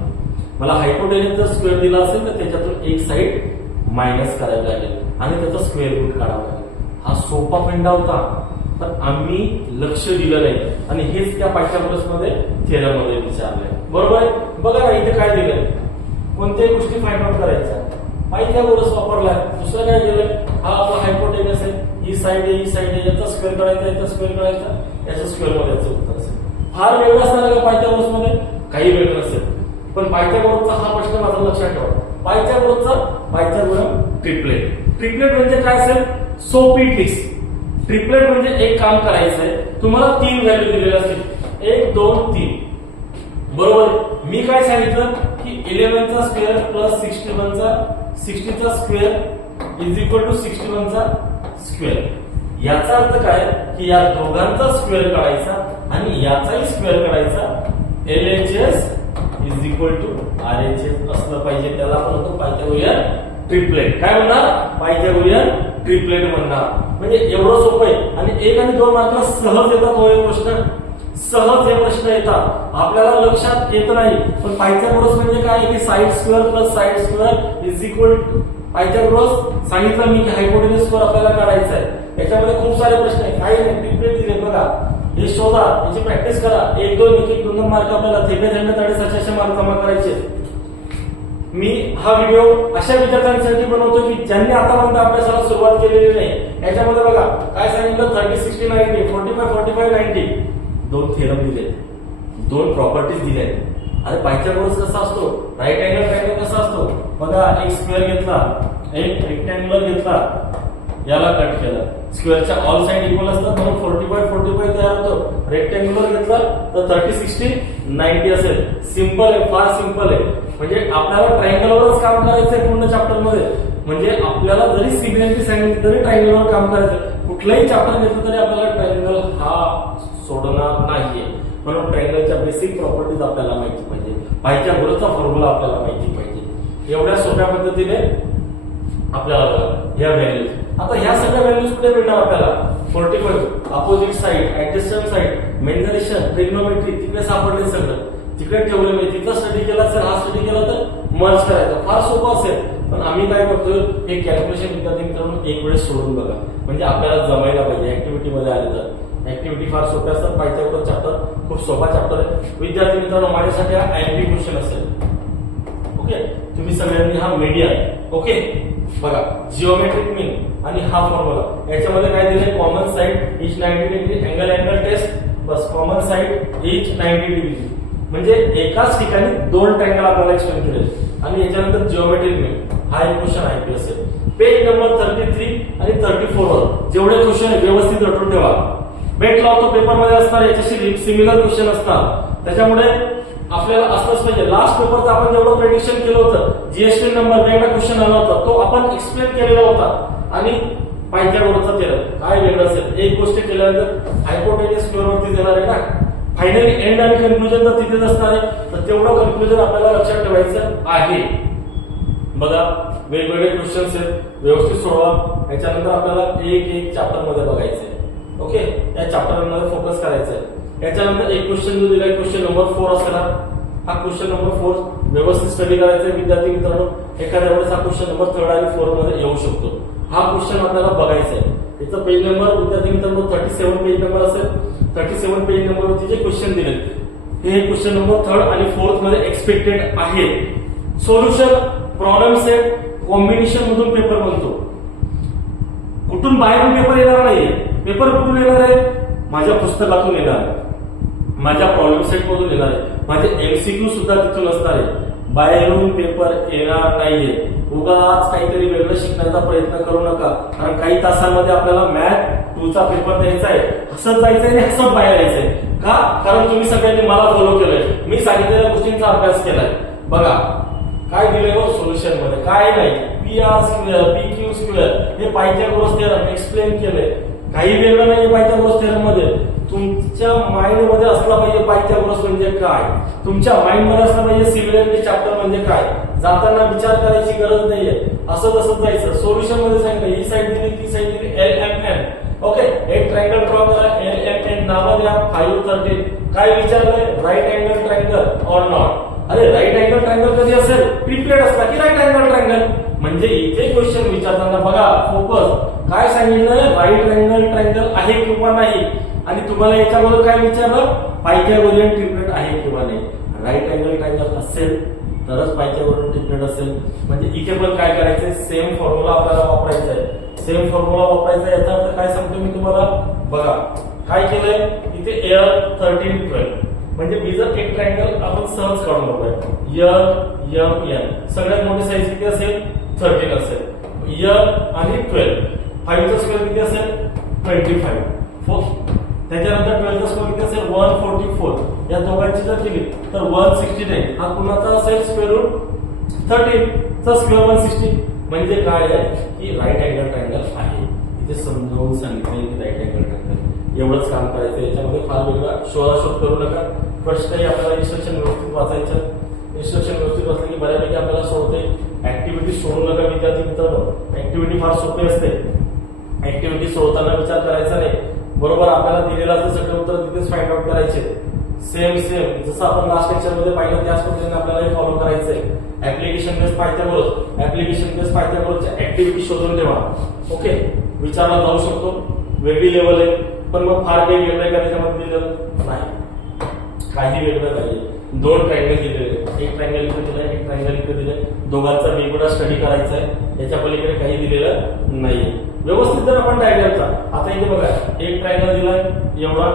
मला हायपोटेन्यूस जर स्क्वेअर दिला असेल तर त्याच्यातून एक साईड मायनस करायला लागेल आणि त्याचा स्क्वेअर रूट काढावा लागेल. हा सोपा फंडा होता पण आम्ही लक्ष दिलं नाही आणि हेच त्या पायथागोरस मध्ये थेरम मध्ये विचारलंय. बरोबर. बघा ना इथे काय दिलंय, कोणत्याही गोष्टी फाइंड आउट करायच्या. पायथागोरस वापरलाय. दुसरं काय केलंय, हा आपला हायपोटेन्यूस आहे, ही साईड आहे ही साईड आहे, याचा स्क्वेअर काढायचा याचा स्क्वेअर काढायचा याच्या स्क्वेअर मध्ये याचं उत्तर असेल. फार वेगळं असणार का पायथागोरस मध्ये, काही वेगळं नसेल. पण पायथागोरसचा हा प्रश्न माझा लक्षात ठेवा. पायथागोरम ट्रिपलेट. ट्रिपलेट म्हणजे काय असेल, सोपी ट्रिक्स. ट्रिपलेट म्हणजे एक काम करायचं आहे, तुम्हाला 3 व्हॅल्यू दिलेल्या असतील 1 2 3. बरोबर. मी काय सांगितलं की 11 चा स्क्वेअर प्लस 60 चा स्क्वेअर इज इक्वल टू 61 चा स्क्वेअर. याचा अर्थ काय की या दोघांचा स्क्वेअर काढायचा आणि याचाही स्क्वेअर काढायचा. LHS is equal to RHS असलं पाहिजे. त्याला आपण म्हणतो पायथागोरियन ट्रिपलेट. काय म्हणणार, पायथागोरियन ट्रिपलेट म्हणणार. म्हणजे एवढं सोपं आहे. आणि 1 आणि 2 मार्क सहज येतात. तो एक प्रश्न सहज हे प्रश्न येतात, आपल्याला लक्षात येत नाही. पण पायथागोरस म्हणजे काय की side square plus side square is equal to Pythagoras सांगितलं मी की हायपोटेन्यूस स्क्वेअर आपल्याला काढायचा आहे. याच्यामध्ये खूप सारे प्रश्न आहेत. काही नाही, ट्रिपलेट दिले बघा, हे शोधा, याची प्रॅक्टिस करा. 1 2 1 2 मार्क आपल्याला थेंबे 700 मार्क जमा करायचे. मी हा व्हिडिओ अशा विद्यार्थ्यांसाठी बनवतो की ज्यांनी आतापर्यंत अभ्यासाला सुरुवात केलेली नाही. याच्यामध्ये बघा काय सांगितलं, 30 60 90 45 45 90. 2 थेरम दिले, 2 प्रॉपर्टीज दिल्या. अरे पायथागोरस कसा असतो, राईट अँगल ट्रायंगल कसा असतो बघा. एक स्क्वेअर घेतला, एक रेक्टँग्युलर घेतला, याला कट केलं. स्क्वेअरच्या ऑल साइड इक्वल असतात म्हणून 45 45 तयार होतो. रेक्टँग्युलर घेतला तर 30 60 90 असेल. सिंपल आहे, फार सिंपल आहे. म्हणजे आपल्याला ट्रायंगलवरच काम करायचंय पूर्ण चॅप्टर मध्ये. म्हणजे आपल्याला जरी सिग्नॅलिटी सांगितली तरी ट्रायंगलवर काम करायचं. कुठलाही चॅप्टर घेतलं तरी आपल्याला ट्रायंगल हा सोडणार नाहीये. म्हणून ट्रायंगलच्या बेसिक प्रॉपर्टीज आपल्याला माहिती पाहिजे, पायथागोरसचा फॉर्म्युला आपल्याला माहिती पाहिजे. एवढ्या सोप्या पद्धतीने आपल्याला ह्या व्हॅल्यूज. आता ह्या सगळ्या व्हॅल्यूज कुठे मिळणार आपल्याला, 45 opposite side, adjacent side, mensuration, trigonometry तिकडे सापडले सगळं. तिकडे ठेवले मी तिथं स्टडी केला असेल, हा स्टडी केला तर मर्ज करायचा. फार सोपं असेल. पण आम्ही काय करतोय, हे कॅल्क्युलेशन विद्यार्थी मित्रांनो एक वेळेस सोडून बघा. म्हणजे आपल्याला जमायला पाहिजे. ऍक्टिव्हिटी मध्ये आले तर ऍक्टिव्हिटी फार सोप्या असतात. पायथागोरस चॅप्टर खूप सोपा चॅप्टर आहे विद्यार्थी मित्रांनो. माझ्यासाठी हा IMP क्वेश्चन असेल. ओके, तुम्ही सगळ्यांनी हा मीडियन ओके बघा, जिओमेट्रिक मीन आणि हा फॉर्म्युला. याच्यामध्ये काय दिले, कॉमन साइड इच 90 डिग्री, अँगल टेस्ट बस. कॉमन साइड इच 90 डिग्री. म्हणजे एकाच ठिकाणी दोन ट्रायंगल आपल्याला एक्सप्लेन केले आणि याच्यानंतर जिओमेट्रिक मेट हा एक क्वेश्चन आहे असेल. पेज नंबर 33 आणि 34 वर जेवढे क्वेश्चन व्यवस्थित रटून ठेवा. बेट लावतो पेपर मध्ये असणार याच्याशी सिमिलर क्वेश्चन असणार, त्याच्यामुळे आपल्याला असलंच पाहिजे. लास्ट पेपरचं आपण जेवढं प्रेडिक्शन केलं होतं जीएसटी नंबर वेगळा क्वेश्चन आला होता तो आपण एक्सप्लेन केलेला होता आणि पायथागोरसचा थेरम काय वेगळं असेल. एक गोष्ट केल्यानंतर हायपोटेन्यूज स्क्वेअर वरती देणार आहे ना, फायनली एंड आणि कन्क्लुजन तर तिथेच असणार आहे. तर तेवढं कन्क्लुजन आपल्याला लक्षात ठेवायचं आहे. बघा वेगवेगळे क्वेश्चन्स आहेत, व्यवस्थित सोडवा. याच्यानंतर आपल्याला एक चॅप्टर मध्ये बघायचंय. ओके, या चॅप्टर मध्ये फोकस करायचंय. याच्यानंतर एक क्वेश्चन जो दिलाय क्वेश्चन नंबर 4 असणार. हा क्वेश्चन नंबर 4 व्यवस्थित स्टडी करायचा विद्यार्थी मित्रांनो. एखाद्या वेळेस हा क्वेश्चन नंबर 3 आणि 4 मध्ये येऊ शकतो. हा क्वेश्चन आपल्याला बघायचा आहे. याचा पेज नंबर विद्यार्थी मित्रांनो 37 पेज नंबर असेल. 37 पेज नंबरवरती जे क्वेश्चन दिले हे क्वेश्चन नंबर 3 आणि 4 मध्ये एक्सपेक्टेड आहे. सोल्युशन प्रॉब्लेम सेट कॉम्बिनेशन मधून पेपर बनतो. कुठून बाहेरून पेपर येणार नाही. पेपर कुठून येणार आहे? माझ्या पुस्तकातून येणार आहे, माझ्या प्रॉब्लेम सेट मधून येणार आहे, माझे एमसीक्यू सुद्धा तिथून असणार आहे. बाहेरून पेपर येणार नाहीये. उगाच काहीतरी वेगळं शिकण्याचा प्रयत्न करू नका, कारण काही तासांमध्ये आपल्याला मॅथ 2 चा पेपर द्यायचा आहे. हसत जायचंय आणि हसत बाहेर यायचंय. का? कारण तुम्ही सगळ्यांनी मला फॉलो केलंय, मी सांगितलेल्या गोष्टींचा अभ्यास केलाय. बघा काय दिलंय हो सोल्युशन मध्ये, काय नाही. P R square, P Q square हे पायथागोरस थेरम एक्सप्लेन केलंय. काही वेगळं नाहीये पायथागोरस थेरम मध्ये. तुमच्या माइंड मध्ये असला पाहिजे पायथागोरस म्हणजे काय, तुमच्या माइंड मध्ये असला पाहिजे सिमिलरिटी चॅप्टर म्हणजे काय. जाताना विचार करायची गरज नाहीये, असं तसंच जायचं. सोल्युशन मध्ये सांगितलं ही साईड दिली ती साईड दिली LMN. ओके, एक ट्रायंगल ड्रॉ करा, LMN नाव द्या 513. काय विचारलंय? Right angle triangle or not. अरे राईट अँगल ट्रायंगल कधी असेल? ट्रिपलेट असला की राईट अँगल ट्रायंगल. म्हणजे इथे क्वेश्चन विचारताना बघा फोकस काय सांगितलंय, राईट अँगल ट्रायंगल आहे किंवा नाही. आणि तुम्हाला याच्याबरोबर काय विचारलं, पायथागोरियन ट्रिपलेट आहे किंवा नाही. राईट अँगल ट्रायंगल असेल तरच पायथागोरियन ट्रिपलेट असेल. म्हणजे इथे पण काय करायचंय, सेम फॉर्म्युला आपल्याला वापरायचा आहे. सेम फॉर्म्युला वापरायचा याचा अर्थ काय सांगतो मी तुम्हाला. बघा काय केलंय इथे L13 म्हणजे बी जर एक ट्रायंगल आपण सहज काढून बघूया. N सगळ्यात मोठी साईज किती असेल? 13 असेल. N आणि 12 5 चा स्क्वेअर किती असेल? 25. त्याच्यानंतर 12 चा स्क्वेअर किती असेल? 144. या दोघांची जर केली तर 169. हा कुणाचा असेल? स्क्वेअर रूट 13 चा स्क्वेअर 160. म्हणजे काय आहे की राईट अँगल ट्रायंगल आहे. इथे समजावून सांगितले की राईट अँगल ट्रायंगल एवढंच काम करायचं. याच्यामध्ये फार वेगळा शोधाशोध करू नका. प्रश्नही आपल्याला इन्स्ट्रक्शन व्यवस्थित वाचायचं. इन्स्ट्रक्शन व्यवस्थित वाचलं की बऱ्यापैकी आपल्याला सोडते. ऍक्टिव्हिटी सोडू नका विद्यार्थी मित्रांनो. ऍक्टिव्हिटी फार सोपी असते. ऍक्टिव्हिटी सोडताना विचार करायचा नाही. बरोबर आपल्याला दिलेलं असतं सगळे उत्तर तिथेच फाइंड आउट करायचे. सेम जसं आपण लास्ट लेक्चर मध्ये पाहिलं त्याच पद्धतीने आपल्याला फॉलो करायचंय. Application based Pythagoras, application based पायथागोरसच्या ऍक्टिव्हिटी शोधून ठेवा. ओके, विचारला जाऊ शकतो. वेगळी लेवल आहे पण मग फार काही वेगळं का त्याच्यामध्ये दिलं नाही, काही वेगळं नाही. 2 ट्रायंगल दिलेले, एक ट्रायंगल इकडे दिलंय, एक ट्रायंगल इकडे दिलंय. दोघांचा वेगवेगळा स्टडी करायचा आहे. याच्या पलीकडे काही दिलेलं नाहीये. व्यवस्थित जर आपण डायग्रामचा आता इथे बघा एक ट्रायंगल दिलाय एवढा,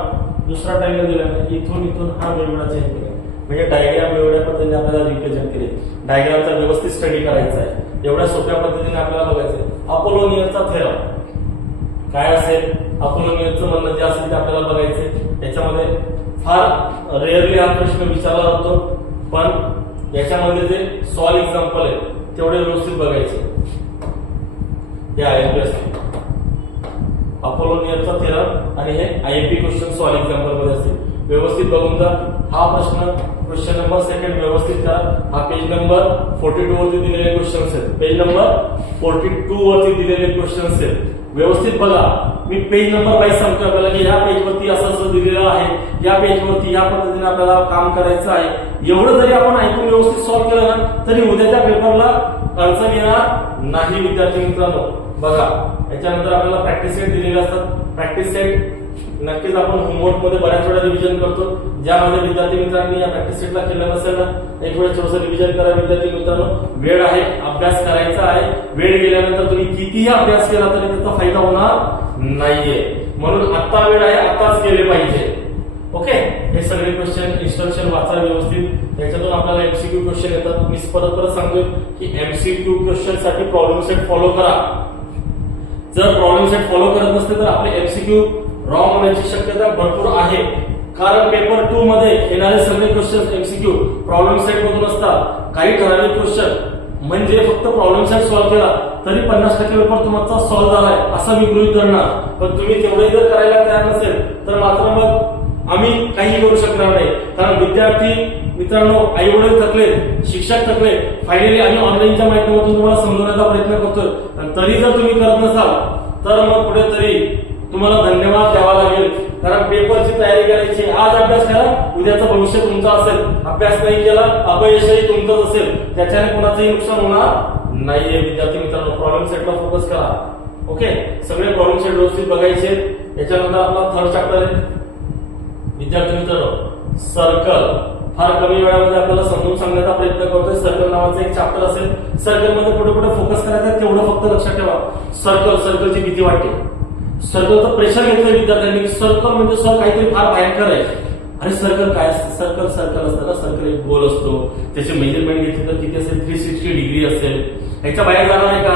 दुसरा ट्रायंगल दिलाय इथून हा वेगवेगळा चेंज केला. म्हणजे डायग्राम वेगवेगळ्या पद्धतीने आपल्याला रिप्रेझेंट केले. डायग्रामचा व्यवस्थित स्टडी करायचा आहे. एवढ्या सोप्या पद्धतीने आपल्याला बघायचंय. अपोलोनियसचा थेरम काय असेल, अपोलोनियसचं म्हणणं जे असेल ते आपल्याला बघायचंय. त्याच्यामध्ये फार रेअरली हा प्रश्न विचारला जातो पण याच्यामध्ये जे सॉल्व एक्झाम्पल आहे तेवढे व्यवस्थित बघायचे. हे आयएमपी असते अपोलोनियसचा थेरम आणि हे आयएमपी क्वेश्चन सॉल्व एक्झाम्पल मध्ये असते. व्यवस्थित बघून जा. हा प्रश्न क्वेश्चन नंबर 2 व्यवस्थित करा. हा पेज नंबर 42 वरती दिलेले क्वेश्चन्स आहेत. पेज नंबर 42 वरती दिलेले क्वेश्चन्स आहेत. व्यवस्थित बघा. मी पेज नंबर वाईज सांगतो आपल्याला की ह्या पेजवरती असं दिलेलं आहे, या पेजवरती या पद्धतीने आपल्याला काम करायचं आहे. एवढं जरी आपण ऐकून व्यवस्थित सॉल्व्ह केलं ना तरी उद्याच्या पेपरला अडचण येणार नाही विद्यार्थी मित्रांनो. बघा याच्यानंतर आपल्याला प्रॅक्टिस सेट दिलेले असतात. प्रॅक्टिस सेट नक्कीच आपण होमवर्क मध्ये बऱ्याच वेळा रिव्हिजन करतो. ज्यामध्ये विद्यार्थी मित्रांनी या प्रॅक्टिस सेटला केलं नसेल ना एक वेळेस थोडंसं रिव्हिजन करा विद्यार्थी मित्रांनो. वेळ आहे, अभ्यास करायचा आहे. वेळ गेल्यानंतर तुम्ही कितीही अभ्यास केला तरी त्याचा फायदा होणार नाहीये. म्हणून आता वेळ आहे, आताच केले पाहिजे. ओके, हे सगळे क्वेश्चन इन्स्ट्रक्शन वाचा व्यवस्थित, त्याच्यातून आपल्याला एमसीक्यू क्वेश्चन येतात. मी परत सांगतो की एमसीक्यू क्वेश्चन साठी प्रॉब्लेम सेट फॉलो करा. जर प्रॉब्लेम सेट फॉलो करत नसते तर आपले एमसीक्यू रॉंग होण्याची शक्यता भरपूर आहे. कारण पेपर 2 मध्ये येणारे सगळे क्वेश्चन एमसीक्यू प्रॉब्लेम सेट मधून असतात. काही ठराविक क्वेश्चन म्हणजे फक्त प्रॉब्लेम सेट सॉल्व्ह केला तरी 50% पेपर तुमचा सॉल्व्ह झालाय असं मी गृहीत धरणार. पण तुम्ही तेवढे जर करायला तयार नसेल तर मात्र मग आम्ही काही करू शकणार नाही. कारण विद्यार्थी मित्रांनो, आई वडील थकले, शिक्षक थकले, फायनली आम्ही ऑनलाईनच्या माध्यमातून तुम्हाला समजवण्याचा प्रयत्न करतोय. आणि तरी जर तुम्ही करत नसाल तर मग कुठेतरी तुम्हाला धन्यवाद द्यावा लागेल. कारण पेपरची तयारी करायची, आज अभ्यास करा, उद्याचं भविष्य तुमचं असेल. अभ्यास नाही केला अपयशही तुमचंच असेल, त्याच्याने कोणाचंही नुकसान होणार नाहीये. विद्यार्थी मित्रांनो, प्रॉब्लेम सेटला फोकस करा. ओके, सगळे प्रॉब्लेम सेट व्यवस्थित बघायचे. याच्यानंतर आपला थर्ड चॅप्टर आहे विद्यार्थी मित्रांनो सर्कल. फार कमी वेळामध्ये आपल्याला समजून सांगण्याचा प्रयत्न करतोय. सर्कल नावाचा एक चॅप्टर असेल. सर्कल मध्ये कुठे कुठे फोकस करायचा तेवढं फक्त लक्षात ठेवा. सर्कलची भीती वाटते, सर्कलचं प्रेशर घेतलं विद्यार्थ्यांनी. सर्कल म्हणजे सर काहीतरी फार भयंकर आहे. आणि सर्कल काय असतं? सर्कल असतं ना, सर्कल एक गोल असतो. त्याचे मेजरमेंट घेतले तर किती असेल? 360 डिग्री असेल. ह्याच्या बाहेर जाणार आहे का?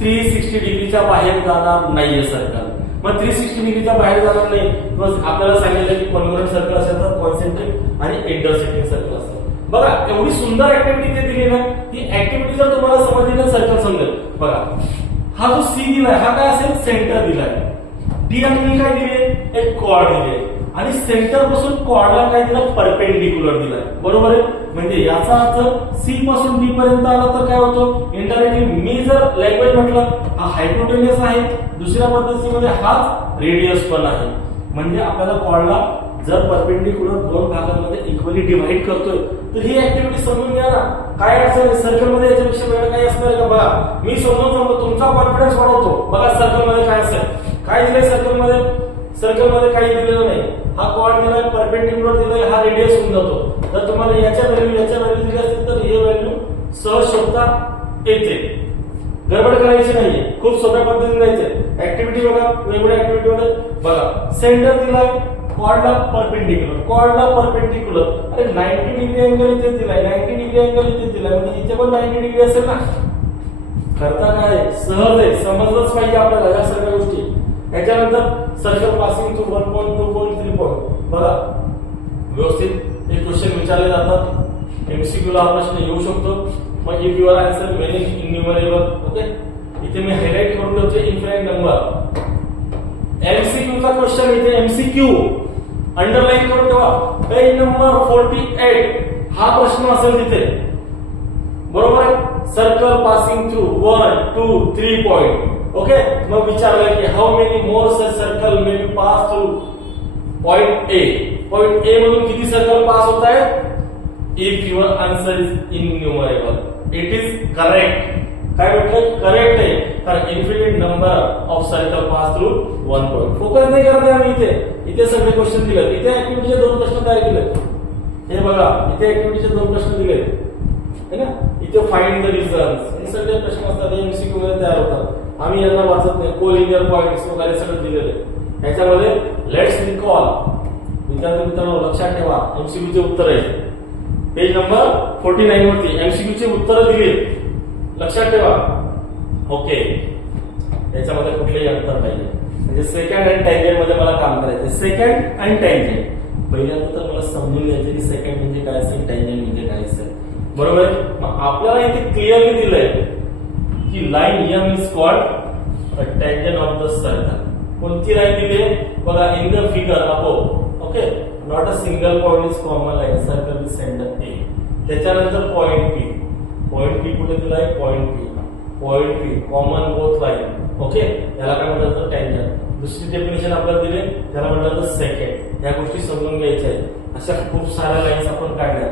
360 डिग्रीच्या बाहेर जाणार नाहीये सर्कल. मग 360 डिग्रीच्या बाहेर जाणार नाही. मग आपल्याला सांगितलं की कॉन्ग्रुएंट सर्कल असेल तर कॉन्सेंट्रिक आणि इंटरसेक्टिंग सर्कल असतं. बघा, एवढी सुंदर ऍक्टिव्हिटी ते दिली ना, ती ऍक्टिव्हिटी जर तुम्हाला समजली ना सर्कल समजेल. बघा, हा जो सी दिलाय हा काय असेल? सेंटर दिलाय. डी आणि काय दिले? एक कॉर्ड दिले. आणि सेंटर पासून कॉर्डला काय दिलं? परपेंडिक्युलर दिलाय. बरोबर आहे. म्हणजे याचा अर्थ सी पासून डी पर्यंत आला तर काय होतो? इंडायरेक्टली मी जर लँग्वेज म्हटलं हा हायपोटेन्युस आहे, दुसऱ्या पद्धतीमध्ये हाच रेडियस पण आहे. म्हणजे आपल्याला कॉर्डला जर परपेंडिक्युलर दोन भागांमध्ये इक्वली डिवाइड करतोय तर ही ऍक्टिव्हिटी समजून घ्या ना. काय असेल सर्कल मध्ये याच्यापेक्षा वेगळं काही असणार का? बघा, मी समजून सांगतो, तुमचा कॉन्फिडन्स वाढवतो. बघा सर्कल मध्ये काय असेल, काय दिलंय सर्कल मध्ये? सर्कल मध्ये काही दिलेलं नाही. हा कॉर्ड दिलाय, परपेंडिक्युलर दिलाय, हा रेडियस होऊन जातो. जर तुम्हाला याच्या व्हॅल्यू दिली असतील तर हे व्हॅल्यू सहज शोधता येते. गडबड करायची नाहीये, खूप सोप्या पद्धतीने जायचं. ऍक्टिव्हिटी बघा, वेगवेगळ्या ऍक्टिव्हिटी मध्ये बघा, सेंटर दिलाय, कॉर्डला परपेंडिक्युलर. अरे 90 डिग्री अँगल इथे दिलाय, 90 डिग्री अँगल इथे दिलाय, म्हणजे इथे पण 90 डिग्री असेल ना. करता काय? सहज आहे, समजलंच पाहिजे आपल्याला या सगळ्या गोष्टी. याच्यानंतर circle passing to 1 point 2 point 3 point. बघा, व्यवस्थित एक क्वेश्चन विचारले जातात. एमसीक्यू ला हा प्रश्न येऊ शकतो. मग if your answer very innumerable. Okay, इथे मी हायलाइट करून ठेवते इन्फिनाइट नंबर. एमसीक्यू चा क्वेश्चन इथे एमसीक्यू अंडरलाइन करून ठेवा. पेज नंबर 48 हा प्रश्न असेल तिथे. बरोबर आहे. Circle passing through 1 2 3 point. Okay, मग विचारलंय की how many more circle may be pass through point A. Point A मधून किती सर्कल पास होत आहेत? If your answer is innumerable, it is correct. काय म्हटलं? करेक्ट आहे. कारण infinite number of circle pass through 1 point. Focus नाही करत आम्ही इथे सगळे क्वेश्चन दिले. इथे ऍक्टिव्हिटीचे 2 प्रश्न तयार केले. हे बघा, इथे ऍक्टिव्हिटीचे 2 प्रश्न दिले है ना. इथे फाइंड द रिझन्स, हे सगळे प्रश्न असतात, हे एमसीक्यू मध्ये तयार होतात. आम्ही यांना वाचत नाही. कोलिनियर पॉइंट्स वगैरे सगळं दिलेले. याच्यामध्ये लेट्स रिकॉल. विद्यार्थी मित्रांनो लक्षात ठेवा, एमसीक्यू चे उत्तर आहे पेज नंबर 49 वरती एमसीक्यू चे उत्तर दिले. लक्षात ठेवा. ओके, याच्यामध्ये कुठलेही अंतर नाही. म्हणजे सेकंड आणि टँजंट मध्ये मला काम करायचं. सेकंड आणि टँजंट पहिल्यांदा तर मला समजून घ्यायचं की सेकंड म्हणजे काय असेल, टँजंट म्हणजे काय असेल. बरोबर आहे. मग आपल्याला इथे क्लिअरली दिलंय की line M is called tangent of the circle. कोणती लाईन दिली? बघा, in the figure above. Okay, not a single point is common line circle is centre A. त्याच्यानंतर पॉइंट पी. पॉइंट पी कुठे दिलाय? Point P common both line. Okay, याला काय म्हणतात? Tangent. दुसरी डेफिनेशन आपल्याला दिले, त्याला म्हणतात सेकंड. या गोष्टी समजून घ्यायच्या आहेत. अशा खूप साऱ्या लाईन्स आपण काढल्या.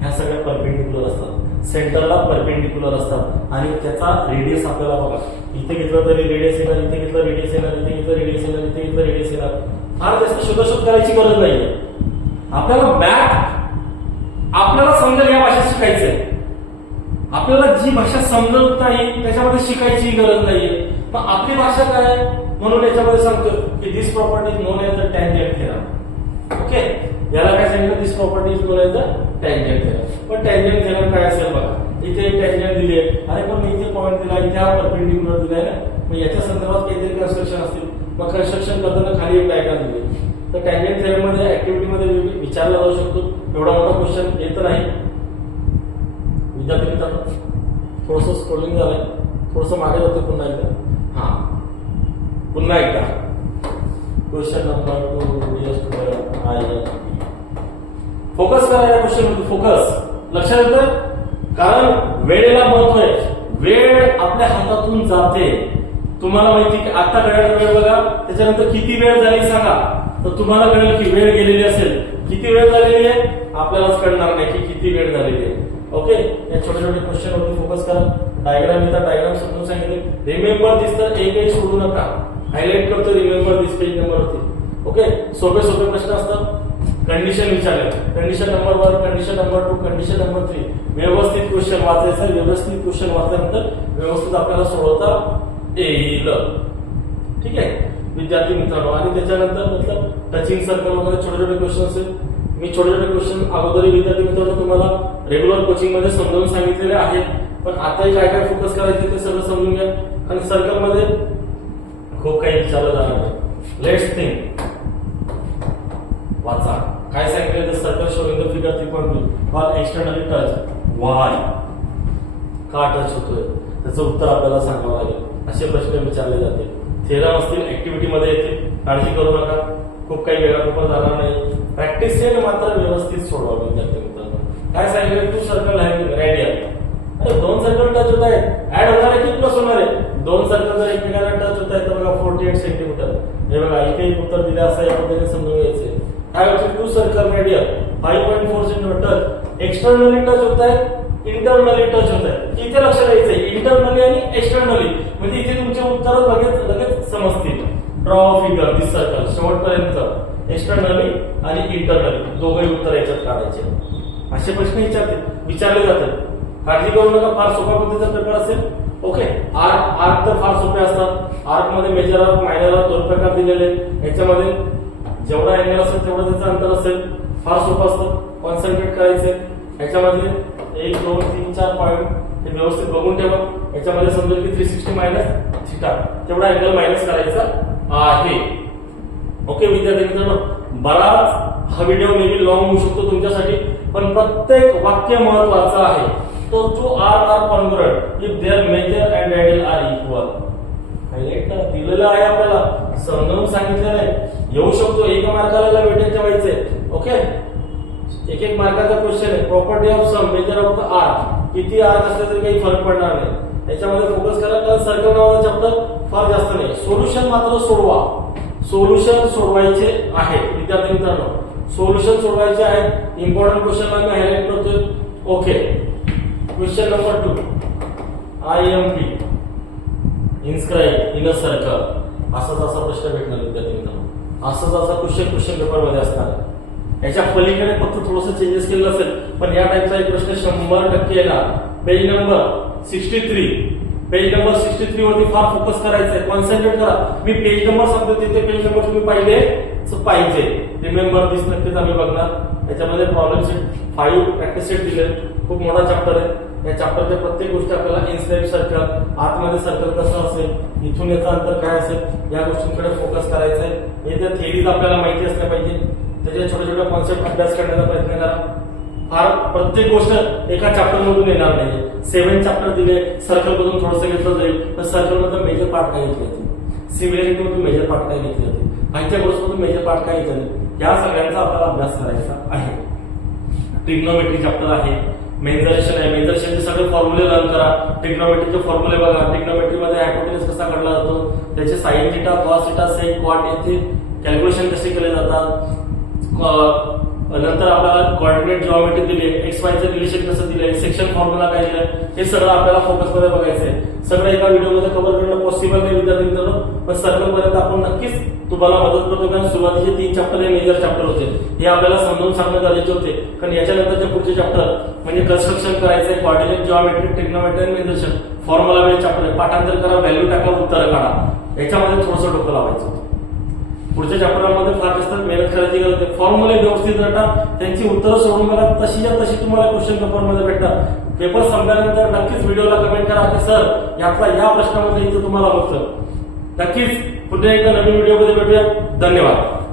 ह्या सगळ्या परपेंडिक्युलर असतात, सेंटरला परपेंडिक्युलर असतात. आणि त्याचा रेडियस आपल्याला बघा, इथे घेतलं तरी रेडियस येणार, इथे घेतलं रेडियस येणार, इथे घेतलं रेडियस येणार, इथे घेतलं रेडियस येणार. फार जास्त शोधाशोध करायची गरज नाहीये. आपल्याला मॅथ आपल्याला समजेल या भाषेत शिकायचंय. आपल्याला जी भाषा समजत नाही त्याच्यामध्ये शिकायची गरज नाहीये. पण आपली भाषा काय, म्हणून याच्यामध्ये सांगतो की this property is known as the tangent theorem. Okay, याला काय सांगितलं, this property is known as the tangent theorem. पण टँजंट थेरम काय असेल बघा, इथे एक टँजंट दिली आहे, अरे पण इथे पॉईंट दिला, इथे हा परपेंडिक्युलर दिलाय ना, मग याच्या संदर्भात काहीतरी कन्स्ट्रक्शन असतील. मग कन्स्ट्रक्शन करताना खाली एक डायग्राम दिली. तर टँजंट थेरम मध्ये ऍक्टिव्हिटी मध्ये विचारला जाऊ शकतो. एवढा मोठा क्वेश्चन येत नाही. विद्यार्थी मित्रांनो, थोडंसं स्क्रोलिंग झालंय, थोडंसं मागे जातो पुन्हा एकदा. हा, पुन्हा एकदा क्वेश्चन नंबर 2 फोकस करा या क्वेश्चन मध्ये, फोकस. लक्षात येतं, कारण वेळेला महत्व आहे. वेळ आपल्या हातातून जाते. तुम्हाला माहिती की आता घड्याळ वेळ बघा, त्याच्यानंतर किती वेळ झाली सांगा, तर तुम्हाला कळेल की वेळ गेलेली असेल. किती वेळ झालेली आहे आपल्यालाच कळणार नाही की किती वेळ झालेली आहे. ओके, या छोटे छोटे क्वेश्चन वरती फोकस करा. डायग्राम येतात, डायग्राम समजून सांगितले. रिमेंबर दिस, तर एकही सोडू नका. हायलाइट करतो रिमेंबर दिस पेज नंबर होती. ओके, सोपे सोपे प्रश्न असतात. कंडिशन विचारले, condition number 1, condition number 2, condition number 3. व्यवस्थित क्वेश्चन वाचायचा. व्यवस्थित क्वेश्चन वाचल्यानंतर व्यवस्थित आपल्याला सोडवता येईल. ठीक आहे विद्यार्थी मित्रांनो. आणि त्याच्यानंतर मतलब टचिंग सर्कल वगैरे छोटे छोटे क्वेश्चन असेल. मी छोटे छोटे क्वेश्चन अगोदर विद्यार्थी मित्रांनो तुम्हाला रेग्युलर कोचिंग मध्ये समजावून सांगितलेले आहेत. पण आताही काय काय फोकस करायचे ते सगळं समजून घ्या. आणि सर्कल मध्ये खूप काही विचारलं जाणार आहे. Let's think. वाचा काय सांगितलं, the circle showing the figure 3.2 call externally touch. Y, का टच होतोय, त्याचं उत्तर आपल्याला सांगावं लागेल. असे प्रश्न विचारले जाते. थेरम असतील, ऍक्टिव्हिटी मध्ये येते. काळजी करू नका, खूप काही वेळा पेपर जाणार नाही. प्रॅक्टिस सेट मात्र व्यवस्थित सोडवा विद्यार्थी मित्रांनो. काय सांगितलं, 2 सर्कल हॅव्हिंग रेडियस. अरे 2 सर्कल टच होत आहेत, ऍड होणार आहे की प्लस होणार आहे? 2 सर्कल जर एकमेकांना टच होत आहेत तर बघा 48 सेंटीमीटर. हे बघा इथे एक उत्तर दिले असं या पद्धतीने समजून घ्यायचे. काय होते, 2 circle radius 5.4 centimetre. Externally touch होत आहेत, इंटरनली टच होत आहे. इथे लक्ष द्यायचंय, इंटरनली आणि एक्सटर्नली, म्हणजे इथे तुमचे उत्तर लगेच समजतील. ड्रॉ फिगर दिस सर्कल, शेवटपर्यंत एक्सटर्नली आणि इंटरनली दोघंही उत्तर याच्यात काढायचे. असे प्रश्न विचारले जातात. काळजी करू नका, फार सोपा पद्धतीचा पेपर असेल. ओके, आर्क तर फार सोपे असतात. आर्क मध्ये मेजर आर्क, मायनर आर्क 2 प्रकार दिलेले. याच्यामध्ये जेवढा अँगल असेल तेवढं त्याचं अंतर असेल. फार सोपं असतं, कॉन्सन्ट्रेट करायचंय. याच्यामध्ये 1, 2, 3, 4 पॉईंट हे व्यवस्थित बघून ठेवा. याच्यामध्ये समजेल की 360 मायनस थिटा तेवढा अँगल मायनस करायचा आहे. ओके विद्यार्थी मित्रांनो, बराच हा व्हिडिओ मे बी लॉंग होऊ शकतो तुमच्यासाठी, पण प्रत्येक वाक्य महत्वाचं आहे. तो two are congruent if their measure and radial are equal. Highlight करा, दिलेलं आहे आपल्याला, समजावून सांगितलेलं आहे. येऊ शकतो, 1 मार्काला वेटेज ठेवायचंय. ओके, एक मार्काचा क्वेश्चन आहे. Property of sum measure of the arc. किती आर्क असले तरी काही फरक पडणार नाही. याच्यामध्ये फोकस करा, कारण सर्कल नावाचा चॅप्टर फार जास्त नाही. सोल्युशन मात्र सोडवा. सोल्युशन सोडवायचे आहे विद्यार्थी मित्रांनो, सोल्युशन सोडवायचे आहेत. इम्पॉर्टंट क्वेश्चन आम्ही हायलाइट करतोय. Okay, question number 2, IMP inscribe in a circle. असा प्रश्न भेटणार विद्यार्थी मित्रांनो. असा क्वेश्चन पेपर मध्ये असणार आहे. याच्या पलीकडे फक्त थोडंसं चेंजेस केलं असेल, पण या टाईपचा एक प्रश्न 100% येणार. Page number 63. पेज नंबर 63 वरती फार फोकस करायचा आहे, कॉन्सन्ट्रेट करा. मी पेज नंबर सांगतो, तिथे पेज नंबर तुम्ही पाहिजे. रिमेंबर दिस नक्कीच आम्ही बघणार. याच्यामध्ये प्रॉब्लेम सेट 5 प्रॅक्टिस सेट दिले. खूप मोठा चॅप्टर आहे. या चॅप्टरच्या प्रत्येक गोष्टी आपल्याला इन्स्क्राइब सर्कल, आतमध्ये सर्कल कसं असेल, इथून याचं अंतर काय असेल, या गोष्टींकडे फोकस करायचा आहे. हे त्या थिअरीज आपल्याला माहिती असल्या पाहिजे. त्याच्या छोट्या छोट्या कॉन्सेप्ट अभ्यास करण्याचा प्रयत्न करा. फार प्रत्येक गोष्ट एका चॅप्टर मधून येणार नाही. 7 चॅप्टर दिले, सर्कल मधून थोडंसं घेतलं जाईल, तर सर्कल मधून मेजर पार्ट काय घेतले जातील, सिमिलॅरिटी मधून मेजर पार्ट काय घेतले जातील, माहिती गोष्ट मधून मेजर पार्ट काय घेतले जातील, या सगळ्यांचा आपल्याला अभ्यास करायचा आहे. ट्रिग्नोमेट्री चॅप्टर आहे, मेंझरेशन आहे. मेंझरेशनचे सगळे फॉर्म्युले लर्न करा. ट्रिग्नोमेट्रीचे फॉर्म्युले बघा. ट्रिग्नोमेट्री मध्ये हायपोटेनस कसा काढला जातो, त्याचे साइन थिटा, कॉस थिटा, सेक, कॉट येथे कॅल्क्युलेशन कसे केले जातात. नंतर आपल्याला कोऑर्डिनेट जिओमेट्री दिली, एक्स वायचं रिलेशन कसं दिलंय, सेक्शन फॉर्म्युला काय दिलाय, हे सगळं आपल्याला फोकस मध्ये बघायचंय. सगळं एका व्हिडिओमध्ये कव्हर करणं पॉसिबल नाही विद्यार्थी मित्रांनो, पण सर्कल पर्यंत आपण नक्कीच तुम्हाला मदत करतो. कारण सुरुवातीचे 3 चॅप्टर हे मेजर चॅप्टर होते, हे आपल्याला समजावून सांगणं गरजेचे होते. कारण याच्यानंतरचे पुढचे चॅप्टर म्हणजे कन्स्ट्रक्शन करायचंय, कोऑर्डिनेट जिओमेट्री, ट्रिग्नोमेट्री आणि मेंझरेशन, फॉर्म्युला बेस्ड चॅप्टर आहे. पाठांतर करा, व्हॅल्यू टाका, उत्तर काढा. याच्यामध्ये थोडंसं डोकं लावायचं होतं. पुढच्या चॅप्टरमध्ये फार जास्त मेहनत करायची गरज आहे. फॉर्म्युले व्यवस्थित रटा, त्यांची उत्तरं सोडून बघा, तशीच्या तशी तुम्हाला क्वेश्चन पेपरमध्ये भेटतात. पेपर संपल्यानंतर नक्कीच व्हिडिओला कमेंट करा की सर यातला या प्रश्नामध्ये इथं तुम्हाला होतं. नक्कीच पुढे एकदा नवीन व्हिडिओमध्ये भेटूया. धन्यवाद.